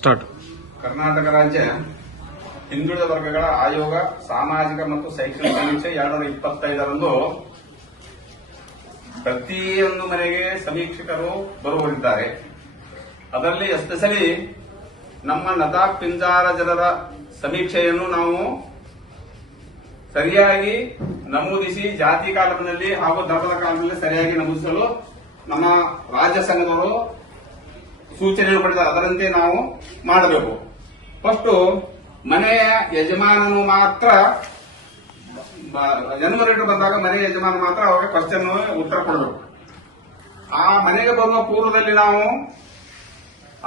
Start. Karnataka ರಾಜ್ಯ ಹಿಂದುಳಿದ ವರ್ಗಗಳ ಆಯೋಗ, ಸಾಮಾಜಿಕ ಮತ್ತು ಶೈಕ್ಷಣಿಕ ಸಮೀಕ್ಷೆ ಎರಡರ ಇಪ್ಪತ್ತೈದರಂದು ಪ್ರತಿಯೊಂದು ಮನೆಗೆ ಸಮೀಕ್ಷಕರು ಬರುವರಿದ್ದಾರೆ ಅದರಲ್ಲಿ ಎಸ್ಪೆಷಲಿ ನಮ್ಮ ನದಾ ಪಿಂಜಾರ ಜನರ ಸಮೀಕ್ಷೆಯನ್ನು ನಾವು ಸರಿಯಾಗಿ ನಮೂದಿಸಿ ಜಾತಿ ಕಾಲದಲ್ಲಿ ಹಾಗೂ ಧರ್ಮದ ಕಾಲದಲ್ಲಿ ಸರಿಯಾಗಿ ನಮೂದಿಸಲು ನಮ್ಮ ರಾಜ್ಯ ಸಂಘದವರು ಸೂಚನೆಯನ್ನು ಪಡೆದ ಅದರಂತೆ ನಾವು ಮಾಡಬೇಕು. ಫಸ್ಟ್ ಮನೆಯ ಯಜಮಾನನು ಮಾತ್ರ ಎನ್ಯುಮರೇಟರ್ ಬಂದಾಗ ಮನೆಯ ಯಜಮಾನ ಮಾತ್ರ ಅವಾಗ ಕ್ವಶನ್ ಉತ್ತರ ಕೊಡಬೇಕು. ಆ ಮನೆಗೆ ಬರುವ ಪೂರ್ವದಲ್ಲಿ ನಾವು,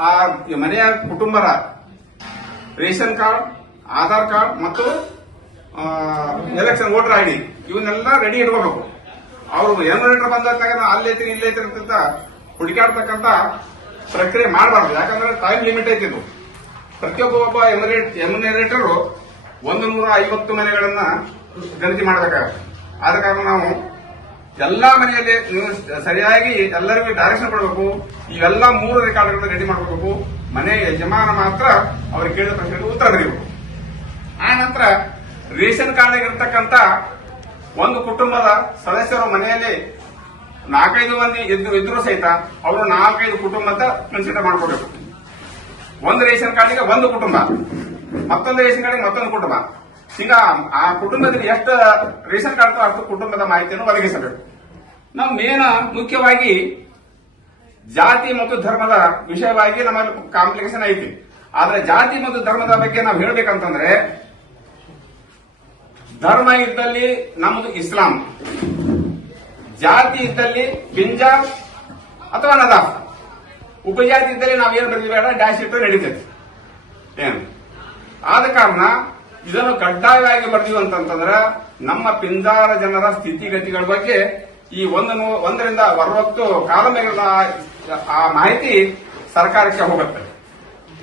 ಆ ಮನೆಯ ಕುಟುಂಬರ ರೇಷನ್ ಕಾರ್ಡ್, ಆಧಾರ್ ಕಾರ್ಡ್ ಮತ್ತು ಎಲೆಕ್ಷನ್ ವೋಟರ್ ಡಿ ಇವನ್ನೆಲ್ಲ ರೆಡಿ ಇಟ್ಕೋಬೇಕು. ಅವರು ಎನ್ಯುಮರೇಟರ್ ಬಂದಾಗ ಅಲ್ಲೇ ಅಲ್ಲೈತಿ ಇಲ್ಲೈತಿ ಅಂತ ಹುಡುಕಾಡ್ತಕ್ಕಂತ ಪ್ರಕ್ರಿಯೆ ಮಾಡಬಾರ್ದು. ಯಾಕಂದ್ರೆ ಟೈಮ್ ಲಿಮಿಟ್ ಐತಿ ಇದು. ಪ್ರತಿಯೊಬ್ಬ ಒಬ್ಬ ಒಂದು ನೂರ ಐವತ್ತು ಮನೆಗಳನ್ನ ಗಣತಿ ಮಾಡಬೇಕಾಗುತ್ತೆ. ಆದ ಕಾರಣ ನಾವು ಎಲ್ಲಾ ಮನೆಯಲ್ಲಿ ನೀವು ಸರಿಯಾಗಿ ಎಲ್ಲರಿಗೂ ಡೈರೆಕ್ಷನ್ ಕೊಡಬೇಕು. ಇವೆಲ್ಲ ಮೂರು ರೆಕಾರ್ಡ್ಗಳನ್ನ ರೆಡಿ ಮಾಡಬೇಕು ಮನೆ ಯಜಮಾನ ಮಾತ್ರ ಅವ್ರಿಗೆ ಕೇಳಿದ ಪ್ರಶ್ನೆಗೆ ಉತ್ತರ ಬರೀಬೇಕು ಆ ನಂತರ ರೇಷನ್ ಕಾರ್ಡ್ ಇರತಕ್ಕಂತ ಒಂದು ಕುಟುಂಬದ ಸದಸ್ಯರು ಮನೆಯಲ್ಲಿ ನಾಲ್ಕೈದು ಮಂದಿ ಇದ್ರು ಸಹಿತ ಅವರು ನಾಲ್ಕೈದು ಕುಟುಂಬ ಅಂತ ಕನ್ಸಿಡರ್ ಮಾಡ್ಕೋಬೇಕು. ಒಂದು ರೇಷನ್ ಕಾರ್ಡಿಗೆ ಒಂದು ಕುಟುಂಬ. ಮತ್ತೊಂದು ರೇಷನ್ ಕಾರ್ಡಿಗೆ ಮತ್ತೊಂದು ಕುಟುಂಬ. ಈಗ ಆ ಕುಟುಂಬದಲ್ಲಿ ಎಷ್ಟು ರೇಷನ್ ಕಾರ್ಡ್ ಅಷ್ಟು ಕುಟುಂಬದ ಮಾಹಿತಿಯನ್ನು ಒದಗಿಸಬೇಕು. ನಾವು ಮೇನ್ ಮುಖ್ಯವಾಗಿ ಜಾತಿ ಮತ್ತು ಧರ್ಮದ ವಿಷಯವಾಗಿ ನಮ್ಮಲ್ಲಿ ಕಾಂಪ್ಲಿಕೇಶನ್ ಐತಿ. ಆದ್ರೆ ಜಾತಿ ಮತ್ತು ಧರ್ಮದ ಬಗ್ಗೆ ನಾವು ಹೇಳ್ಬೇಕಂತಂದ್ರೆ ಧರ್ಮ ಇದ್ದಲ್ಲಿ ನಮ್ಮದು ಇಸ್ಲಾಂ. ಜಾತಿ ಇದ್ದಲ್ಲಿ ಪಿಂಜಾಬ್ ಅಥವಾ ನದಾಫ್ ಉಪಜಾತಿ ಇದ್ದಲ್ಲಿ ನಾವೇನು ಬರ್ತೀವಿ ಬೇಡ ಡ್ಯಾಶ್ ಇಟ್ಟು ನಡೀತೈತಿ. ಏನು? ಆದ ಕಾರಣ ಇದನ್ನು ಕಡ್ಡಾಯವಾಗಿ ಬರ್ತೀವಿ ಅಂತಂತಂದ್ರೆ ನಮ್ಮ ಪಿಂಜಾರ ಜನರ ಸ್ಥಿತಿಗತಿಗಳ ಬಗ್ಗೆ ಈ ಒಂದು ಒಂದರಿಂದ ಅರವತ್ತು ಕಾಲಮೆಗಳ ಆ ಮಾಹಿತಿ ಸರ್ಕಾರಕ್ಕೆ ಹೋಗುತ್ತೆ.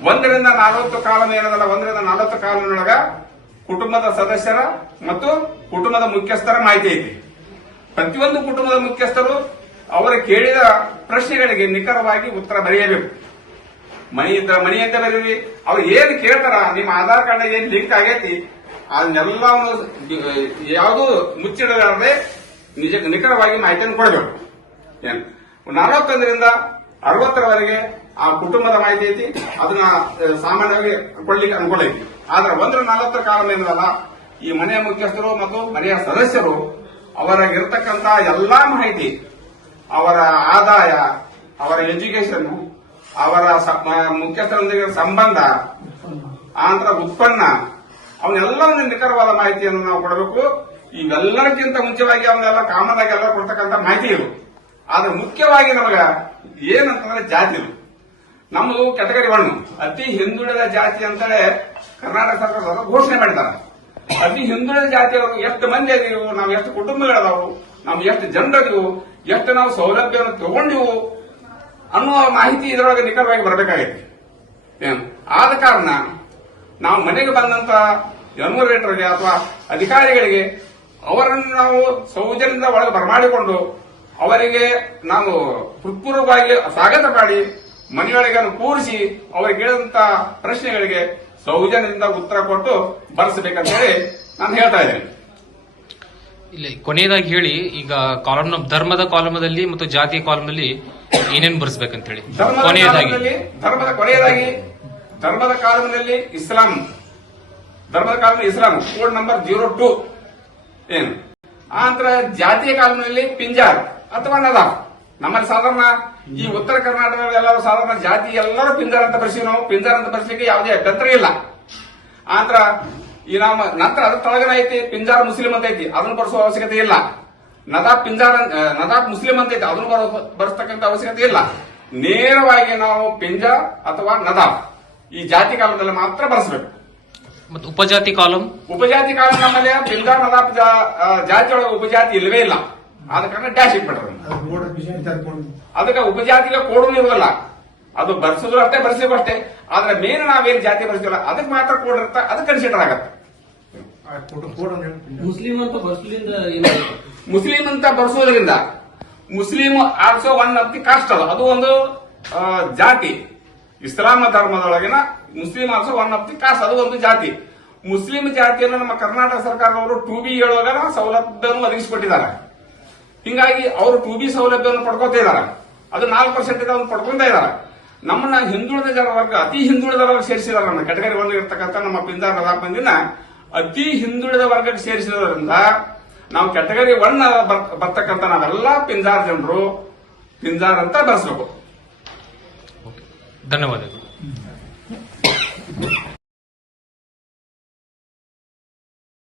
ಒಂದರಿಂದ ನಲವತ್ತು ಕಾಲಮ್ ಏನದಲ್ಲ, ಒಂದರಿಂದ ನಲವತ್ತು ಕಾಲನೊಳಗ ಕುಟುಂಬದ ಸದಸ್ಯರ ಮತ್ತು ಕುಟುಂಬದ ಮುಖ್ಯಸ್ಥರ ಮಾಹಿತಿ ಐತಿ. ಪ್ರತಿಯೊಂದು ಕುಟುಂಬದ ಮುಖ್ಯಸ್ಥರು ಅವರು ಕೇಳಿದ ಪ್ರಶ್ನೆಗಳಿಗೆ ನಿಖರವಾಗಿ ಉತ್ತರ ಬರೆಯಬೇಕು. ಮನೆ ಇದ್ರ ಮನೆಯಂತೆ ಬರೀರಿ ಅವ್ರು ಏನು ಕೇಳ್ತಾರ? ನಿಮ್ಮ ಆಧಾರ್ ಕಾರ್ಡ್ ಏನ್ ಲಿಂಕ್ ಆಗೈತಿ? ಅದನ್ನೆಲ್ಲ ಯಾವುದು ಮುಚ್ಚಿಡಲಾರದೆ ನಿಜ ನಿಖರವಾಗಿ ಮಾಹಿತಿಯನ್ನು ಕೊಡಬೇಕು. ಏನ್? ನಲವತ್ತೊಂದರಿಂದ ಅರವತ್ತರವರೆಗೆ ಆ ಕುಟುಂಬದ ಮಾಹಿತಿ ಐತಿ. ಅದನ್ನ ಸಾಮಾನ್ಯವಾಗಿ ಕೊಡ್ಲಿಕ್ಕೆ ಅನುಕೂಲ ಐತಿ. ಆದ್ರೆ ಒಂದರ ನಲವತ್ತರ ಕಾಲ ಏನದಲ್ಲ, ಈ ಮನೆಯ ಮುಖ್ಯಸ್ಥರು ಮತ್ತು ಮನೆಯ ಸದಸ್ಯರು ಅವರ ಇರತಕ್ಕಂತ ಎಲ್ಲಾ ಮಾಹಿತಿ, ಅವರ ಆದಾಯ, ಅವರ ಎಜುಕೇಶನ್ ಅವರ ಮುಖ್ಯಸ್ಥರೊಂದಿಗೆ ಸಂಬಂಧ ಆನಂತರ ಉತ್ಪನ್ನ, ಅವನ್ನೆಲ್ಲ ನಿಖರವಾದ ಮಾಹಿತಿಯನ್ನು ನಾವು ಕೊಡಬೇಕು. ಇವೆಲ್ಲಕ್ಕಿಂತ ಮುಂಚೆವಾಗಿ ಅವನ್ನೆಲ್ಲ ಕಾಮನ್ ಆಗಿ ಎಲ್ಲ ಕೊಡ್ತಕ್ಕಂಥ ಮಾಹಿತಿ ಇದು. ಆದ್ರೆ ಮುಖ್ಯವಾಗಿ ನಮಗ ಏನಂತಂದ್ರೆ ಜಾತಿ ನಮ್ಮದು ಕೆಟಗರಿ ಒಣ್ಣು ಅತಿ ಹಿಂದುಳಿದ ಜಾತಿ ಅಂತಲೇ ಕರ್ನಾಟಕ ಸರ್ಕಾರ ಘೋಷಣೆ ಮಾಡಿದ್ದಾರೆ. ಅತಿ ಹಿಂದುಳಿದ ಜಾತಿಯವರು ಎಷ್ಟು ಮಂದಿ ಅದೀವು ನಾವು ಎಷ್ಟು ಕುಟುಂಬಗಳದಾವು, ನಾವು ಎಷ್ಟು ಜನರದೀವು ಎಷ್ಟು ನಾವು ಸೌಲಭ್ಯವನ್ನು ತಗೊಂಡಿವು ಅನ್ನುವ ಮಾಹಿತಿ ಇದರೊಳಗೆ ನಿಖರವಾಗಿ ಬರಬೇಕಾಗೈತಿ. ಏನು? ಆದ ಕಾರಣ ನಾವು ಮನೆಗೆ ಬಂದಂತ ಎನ್ವರೇಟರ್ಗೆ ಅಥವಾ ಅಧಿಕಾರಿಗಳಿಗೆ ಅವರನ್ನು ನಾವು ಸೌಜನ್ಯದಿಂದ ಒಳಗೆ ಬರಮಾಡಿಕೊಂಡು ಅವರಿಗೆ ನಾವು ಹೃತ್ಪೂರ್ವವಾಗಿ ಸ್ವಾಗತ ಮಾಡಿ ಮನೆಯೊಳಗೆ ಕೂರಿಸಿ ಅವರಿಗೆ ಕೇಳಿದಂತ ಪ್ರಶ್ನೆಗಳಿಗೆ ಸೌಜನ್ಯದಿಂದ ಉತ್ತರ ಕೊಟ್ಟು ಬರೆಸಬೇಕಂತ ಹೇಳಿ ನಾನು ಹೇಳ್ತಾ ಇದ್ದೀನಿ. ಇಲ್ಲಿ ಕೊನೆಯದಾಗಿ ಹೇಳಿ ಈಗ ಕಾಲಮ್ ಧರ್ಮದ ಕಾಲಮದಲ್ಲಿ ಮತ್ತು ಜಾತಿಯ ಕಾಲಮಲ್ಲಿ ಏನೇನು ಬರ್ಸ್ಬೇಕಂತ ಹೇಳಿ ಕೊನೆಯದಾಗಿ. ಧರ್ಮದ ಕೊನೆಯದಾಗಿ ಧರ್ಮದ ಕಾಲಮದಲ್ಲಿ ಇಸ್ಲಾಂ. ಧರ್ಮದ ಕಾಲದಲ್ಲಿ Islam code number zero two ಏನು? ಆ ನಂತರ ಜಾತಿಯ ಕಾಲದಲ್ಲಿ ಪಿಂಜಾರ್ ಅಥವಾ ನದಾಫ್. ನಮ್ಮಲ್ಲಿ ಸಾಧಾರಣ ಈ ಉತ್ತರ ಕರ್ನಾಟಕದಲ್ಲಿ ಎಲ್ಲರೂ ಸಾಧಾರಣ ಜಾತಿ ಎಲ್ಲರೂ ಪಿಂಜಾರ್ ಅಂತ ಬರ್ತೀವಿ ನಾವು. ಪಿಂಜಾರ್ ಅಂತ ಬರ್ಸಲಿಕ್ಕೆ ಯಾವುದೇ ಅಭ್ಯಂತರ ಇಲ್ಲ. ಆ ಈ ನಮ್ಮ ನಂತರ ಅದ್ರ ತಳಗನ ಐತಿ ಪಿಂಜಾರ್ ಮುಸ್ಲಿಂ ಅಂತ ಐತಿ. ಅದನ್ನು ಬರೆಸುವ ಅವಶ್ಯಕತೆ ಇಲ್ಲ. ನದಾ ಪಿಂಜಾರ ನದಾ ನದಾಬ್ ಮುಸ್ಲಿಂ ಅಂತ ಐತಿ. ಅದನ್ನು ಬರೋ- ಬರ್ಸ್ತಕ್ಕಂಥ ಅವಶ್ಯಕತೆ ಇಲ್ಲ. ನೇರವಾಗಿ ನಾವು ಪಿಂಜಾ ಅಥವಾ ನದಾ ಈ ಜಾತಿ ಕಾಲದಲ್ಲಿ ಮಾತ್ರ ಬರೆಸಬೇಕು. ಮತ್ತು ಉಪಜಾತಿ ಕಾಲಂ? ಉಪಜಾತಿ ಕಾಲಂ ನಮ್ಮಲ್ಲಿ ಪಿಂಜಾರ್ ನದಾ ಜಾತಿಯೊಳಗೆ ಉಪಜಾತಿ ಇಲ್ಲವೇ ಇಲ್ಲ. ಆದ ಕಾರಣ ಡ್ಯಾಶ್ ಇಟ್ಬಿಡ್ರಿ ಅದಕ್ಕೆ ಉಪಜಾತಿಗೆ ಕೋಡು ಇರುವುದಿಲ್ಲ ಅದು ಬರ್ಸಿದ್ರು ಅಷ್ಟೇ ಬರ್ಸಿದ್ರು ಅಷ್ಟೇ. ಆದ್ರೆ ಮೇನ್ ನಾವೇನ್ ಜಾತಿ ಬರ್ಸಿಲ್ಲ ಅದಕ್ಕೆ ಮಾತ್ರ ಕೋಡ್ ಇರುತ್ತೆ ಅದಕ್ಕೆ ಕನ್ಸಿಡರ್ ಆಗತ್ತೆ. ಮುಸ್ಲಿಂ ಅಂತ ಬರ್ಸಲಿಂದ ಮುಸ್ಲಿಂ ಅಂತ ಬರ್ಸೋದ್ರಿಂದ Muslim also one of the caste ಅದು. ಅದು ಒಂದು ಜಾತಿ. ಇಸ್ಲಾಮ ಧರ್ಮದೊಳಗಿನ Muslim also one of the caste ಅದು ಒಂದು ಜಾತಿ. ಮುಸ್ಲಿಂ ಜಾತಿಯನ್ನು ನಮ್ಮ ಕರ್ನಾಟಕ ಸರ್ಕಾರದವರು ಟು ಬಿ ಹೇಳುವಾಗ ಸೌಲಭ್ಯವನ್ನು ಒದಗಿಸಿಕೊಟ್ಟಿದ್ದಾರೆ. ಹಿಂಗಾಗಿ ಅವರು ಟು ಬಿ ಸೌಲಭ್ಯವನ್ನು ಪಡ್ಕೋತಾ ಇದ್ದಾರೆ. ಅದು ನಾಲ್ಕು ಪರ್ಸೆಂಟ್ ಇದೆ ಅವ್ರು ಪಡ್ಕೊಂತ ಇದ್ದಾರೆ. ನಮ್ಮನ್ನ ಹಿಂದುಳಿದ ಜನ ವರ್ಗ, ಅತಿ ಹಿಂದುಳಿದ ವರ್ಗ ಸೇರಿಸಿದಾರೆ ನಮ್ಮ ಕೆಟಗರಿ ಒನ್ ಇರ್ತಕ್ಕಂಥ ನಮ್ಮ ಪಿಂದಾರ ಮಂದಿನ ಅತಿ ಹಿಂದುಳಿದ ವರ್ಗಕ್ಕೆ ಸೇರಿಸಿರೋದ್ರಿಂದ ನಾವು ಕೆಟಗರಿ ಒನ್ ಬರ್ತಕ್ಕಂಥ ನಾವೆಲ್ಲ ಪಿಂಜಾರ್ ಜನರು ಪಿಂಜಾರ್ ಅಂತ ಬೆಳೆಸ್ಬೇಕು ಧನ್ಯವಾದಗಳು.